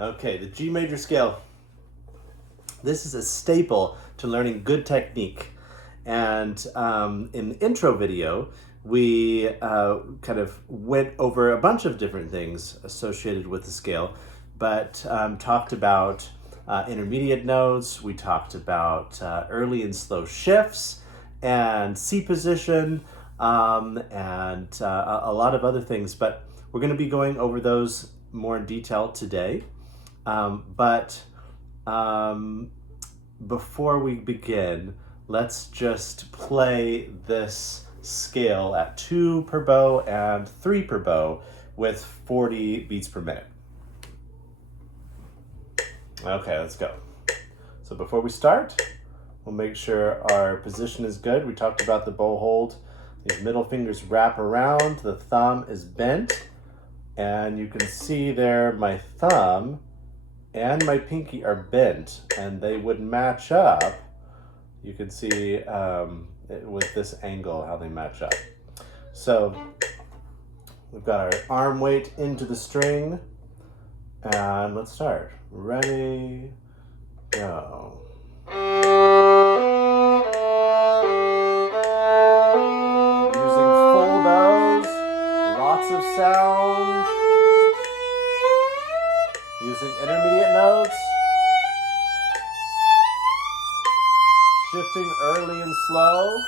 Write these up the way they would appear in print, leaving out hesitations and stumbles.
Okay, the G major scale. This is a staple to learning good technique. And in the intro video, we kind of went over a bunch of different things associated with the scale, but talked about intermediate notes. We talked about early and slow shifts and C position and a lot of other things. But we're going to be going over those more in detail today. But before we begin, let's just play this scale at 2 per bow and 3 per bow with 40 beats per minute. Okay, let's go. So before we start, we'll make sure our position is good. We talked about the bow hold. These middle fingers wrap around, the thumb is bent, and you can see there my thumb and my pinky are bent, and they would match up. You can see with this angle how they match up. So we've got our arm weight into the string, and let's start. Ready, go. Using full bows, lots of sound. Using intermediate notes, shifting early and slow,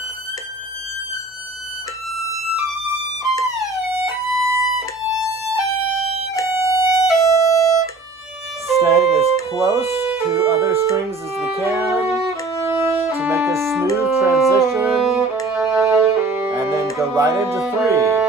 staying as close to other strings as we can to make a smooth transition, and then go right into 3.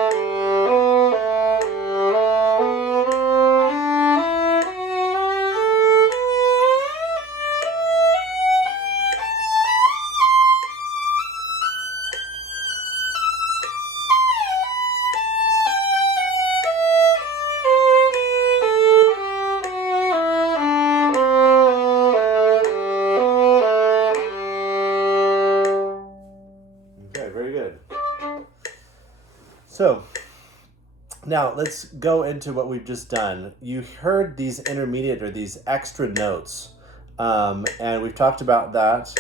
So now let's go into what we've just done. You heard these intermediate or these extra notes, and we've talked about that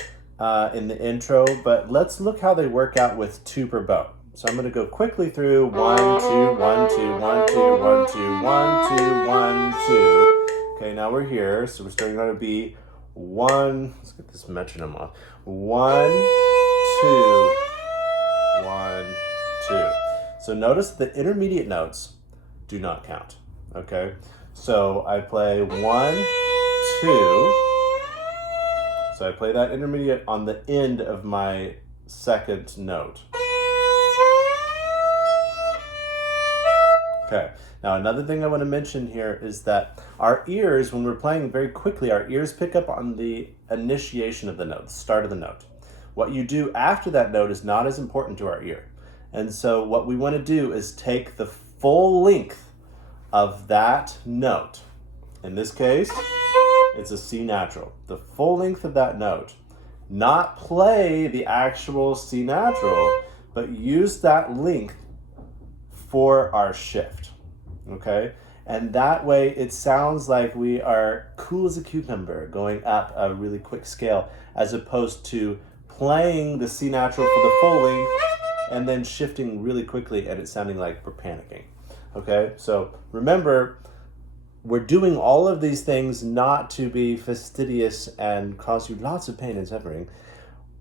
in the intro, but let's look how they work out with 2 per bow. So I'm going to go quickly through 1, 2, 1, 2, 1, 2, 1, 2, 1, 2, 1, 2. Okay, now we're here, so we're starting on a B. 1, let's get this metronome off. 1, 2, 1, 2. So notice the intermediate notes do not count, okay? So I play 1, 2. So I play that intermediate on the end of my second note. Okay, now another thing I want to mention here is that our ears, when we're playing very quickly, our ears pick up on the initiation of the note, the start of the note. What you do after that note is not as important to our ear. And so what we want to do is take the full length of that note. In this case, it's a C natural. The full length of that note. Not play the actual C natural, but use that length for our shift. Okay? And that way it sounds like we are cool as a cucumber going up a really quick scale, as opposed to playing the C natural for the full length and then shifting really quickly and it's sounding like we're panicking. Okay, so remember, we're doing all of these things not to be fastidious and cause you lots of pain and suffering,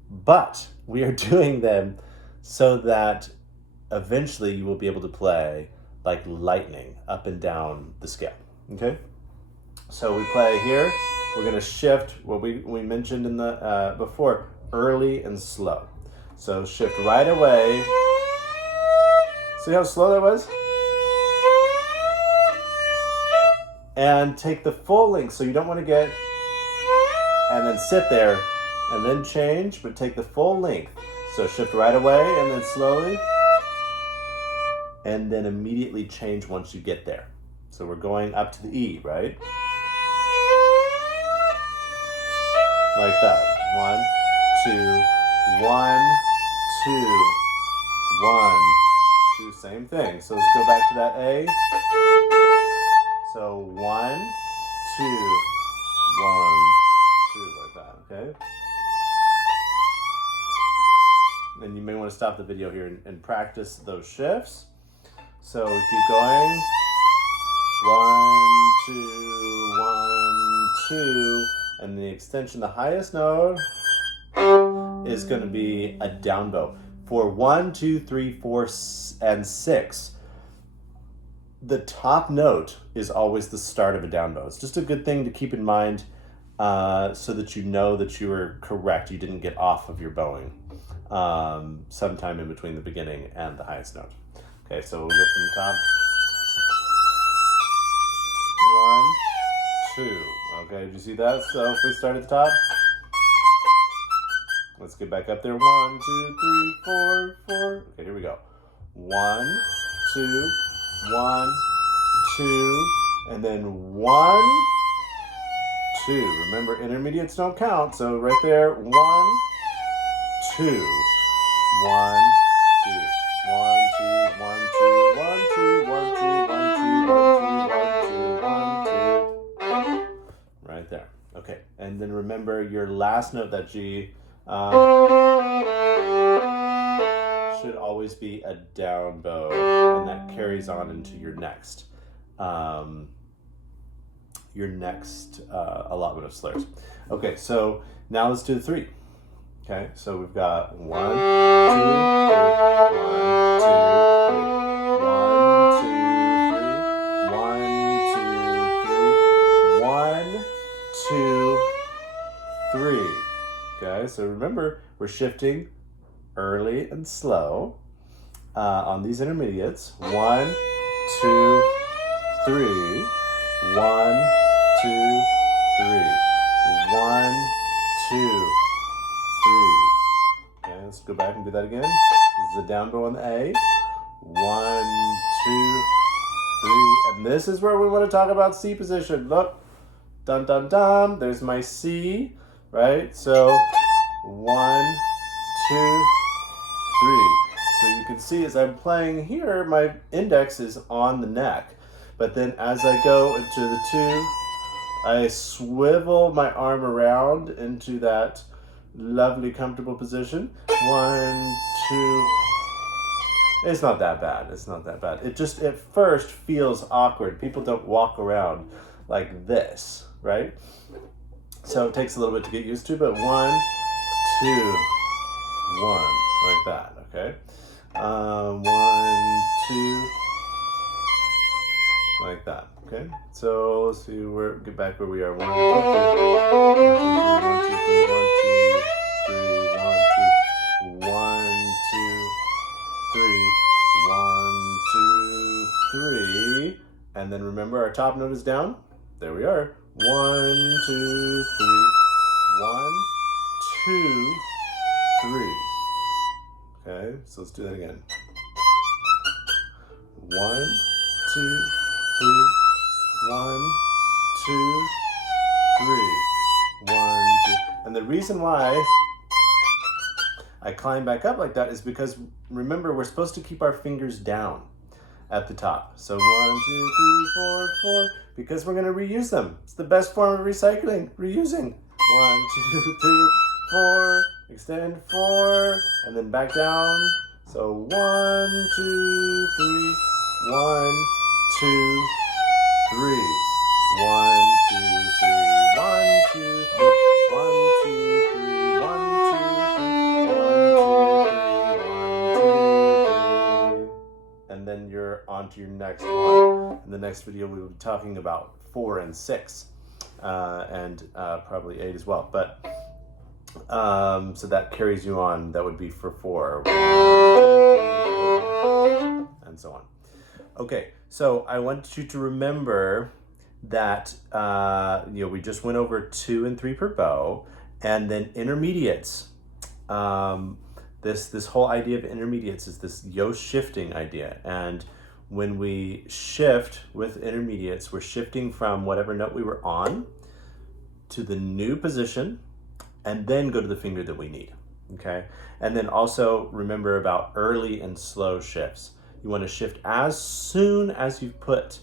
but we are doing them so that eventually you will be able to play like lightning up and down the scale. Okay, so we play here. We're going to shift what we mentioned in the before, early and slow. So shift right away. See how slow that was? And take the full length. So you don't want to get and then sit there and then change, but take the full length. So shift right away and then slowly. And then immediately change once you get there. So we're going up to the E, right? Like that. 1, 2, 1, 2, 1, 2. Same thing. So let's go back to that A. So 1, 2, 1, 2, like that, okay? And you may want to stop the video here and practice those shifts. So we keep going. 1, 2, 1, 2. And the extension, the highest note, is going to be a down bow. For 1, 2, 3, 4, and 6, the top note is always the start of a down bow. It's just a good thing to keep in mind so that you know that you were correct. You didn't get off of your bowing sometime in between the beginning and the highest note. Okay, so we'll go from the top. 1, 2. Okay, did you see that? So if we start at the top, let's get back up there. 1, 2, 3, 4, 4. Okay, here we go. 1, 2, 1, 2, and then 1, 2. Remember, intermediates don't count, so right there, 1, 2, 1, 2, 1, 2, 1, 2, 1, 2, 1, 2, 1, 2, 1, 2, 1, 2. Right there. Okay, and then remember your last note, that G, should always be a down bow, and that carries on into your next allotment of slurs. Okay, so now let's do the 3. Okay, so we've got 1, 2, 3, 1, 2, 3, 1, 2, 3, 1, 2, 3. Okay, so remember, we're shifting early and slow on these intermediates. 1, 2, 3. 1, 2, 3. 1, 2, 3. Okay, let's go back and do that again. This is a down bow on the A. 1, 2, 3. And this is where we want to talk about C position. Look. Dun, dun, dun. There's my C, right? So 1, 2, 3. So you can see as I'm playing here, my index is on the neck. But then as I go into the 2, I swivel my arm around into that lovely, comfortable position. 1, 2. It's not that bad. It's not that bad. It just at first feels awkward. People don't walk around like this, right? So it takes a little bit to get used to, but 1, 2, 1, like that, okay? 1, 2, like that, okay? So let's see, get back where we are. 1, 2, 3, 1, 2, 3, 1, 2, 3, 1, 2, 1, 2, 3, 1, 2, 3, and then remember our top note is down. There we are. 1, 2, 3, 1, 2, 3. Okay, so let's do that again. 1, 2, 3, 1, 2, 3, 1, 2. And the reason why I climb back up like that is because, remember, we're supposed to keep our fingers down at the top. So 1, 2, 3, 4, 4, because we're going to reuse them. It's the best form of recycling, reusing. 1, 2, 3, 4, extend 4, and then back down. So 1, 2, 3, 1, 2, 3. 1, 2, 3, 1, 2, 3, 1, 2, 3, 1, 2, 3, 1, 2, 3, 1, 2, 3. And then you're on to your next one. In the next video, we will be talking about 4 and 6, and probably 8 as well. But so that carries you on. That would be for 4, 1, 2, 3, and so on. Okay, so I want you to remember that we just went over 2 and 3 per bow, and then intermediates. This whole idea of intermediates is this yo shifting idea, and when we shift with intermediates, we're shifting from whatever note we were on to the new position, and then go to the finger that we need. Okay, and then also remember about early and slow shifts. You want to shift as soon as you've put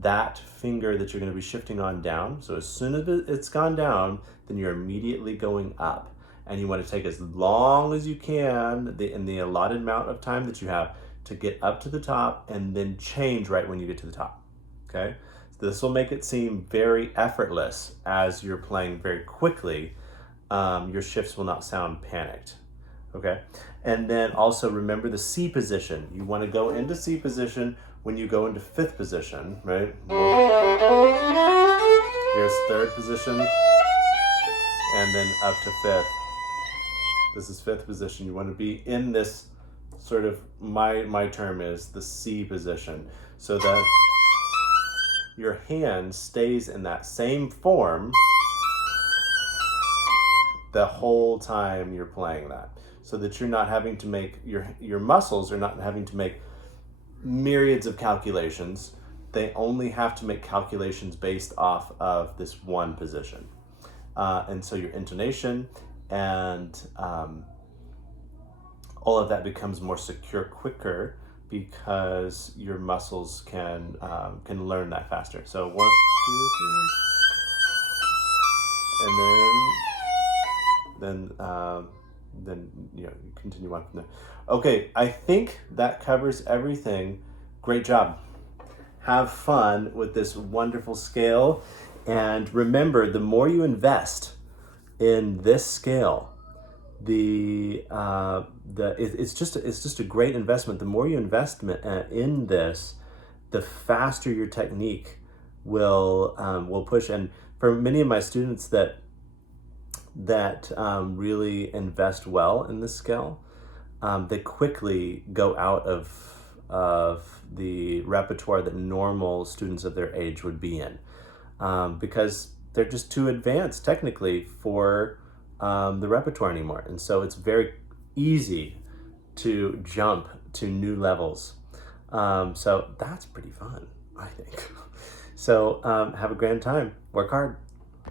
that finger that you're going to be shifting on down. So as soon as it's gone down, then you're immediately going up. And you want to take as long as you can in the allotted amount of time that you have to get up to the top, and then change right when you get to the top. Okay? So this will make it seem very effortless as you're playing very quickly. Your shifts will not sound panicked. Okay? And then also remember the C position. You want to go into C position when you go into fifth position, right? Here's third position, and then up to fifth. This is fifth position. You want to be in this sort of, my term is the C position, so that your hand stays in that same form the whole time you're playing that, so that you're not having to make, your muscles are not having to make myriads of calculations. They only have to make calculations based off of this one position. And so your intonation and all of that becomes more secure quicker, because your muscles can learn that faster. So 1, 2, 3, and then you continue on from there. Okay, I think that covers everything. Great job. Have fun with this wonderful scale, and remember, the more you invest in this scale, it's just a great investment. The more you invest in this, the faster your technique will push. And for many of my students that really invest well in this scale, they quickly go out of the repertoire that normal students of their age would be in, because they're just too advanced technically for the repertoire anymore. And so it's very easy to jump to new levels. So that's pretty fun, I think. So have a grand time. Work hard.